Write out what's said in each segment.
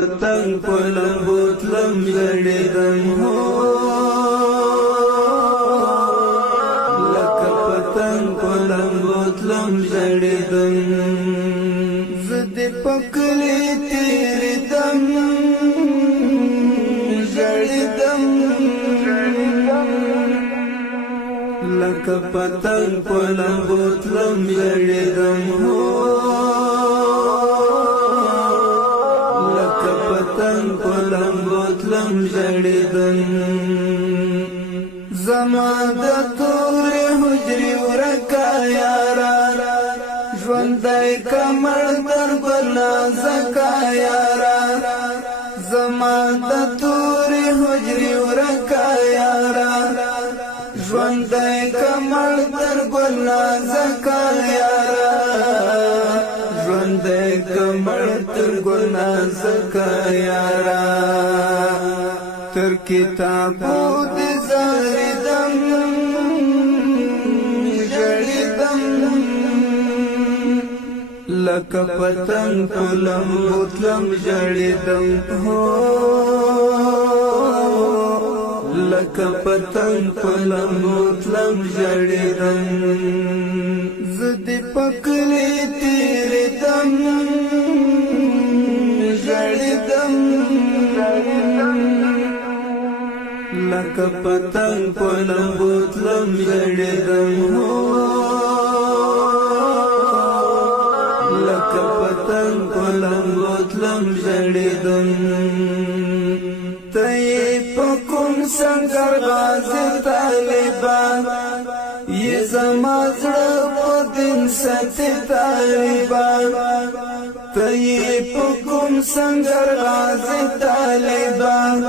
پتنګ په لمبوتلم زړېدم هو لکه پتنګ په لمبوتلم زړېدم زه دې په کلي تېرېدم زړېدم لکه پتنګ په لمبوتلم زړېدم هو لم زړېدم زما د تورې حجرې ورکه یاره ژوندی کمر در ګل نازکه یاره زما د تورې حجرې ورکه یاره ژوندی کمر در ګل نازکه یاره ژوندی کمر تر ګل نازکه یاره تر کتابو دې زړېدم زړېدم لکه پتنګ په لمبوتلم زړېدم هو لکه پتنګ په لمبوتلم زړېدم زه دې په کلي تېرېدم زړېدم لکه پتنګ په لمبوتلم زړېدم هو لکه پتنګ په لمبوتلم زړېدم ته یې په کوم سنګر غازي طالبان یې زما زړه په دین ساتي طالبان ته یې په کوم سنګر غازي طالبان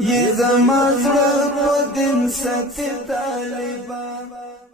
یې زما زړه په دین ساتي طالبان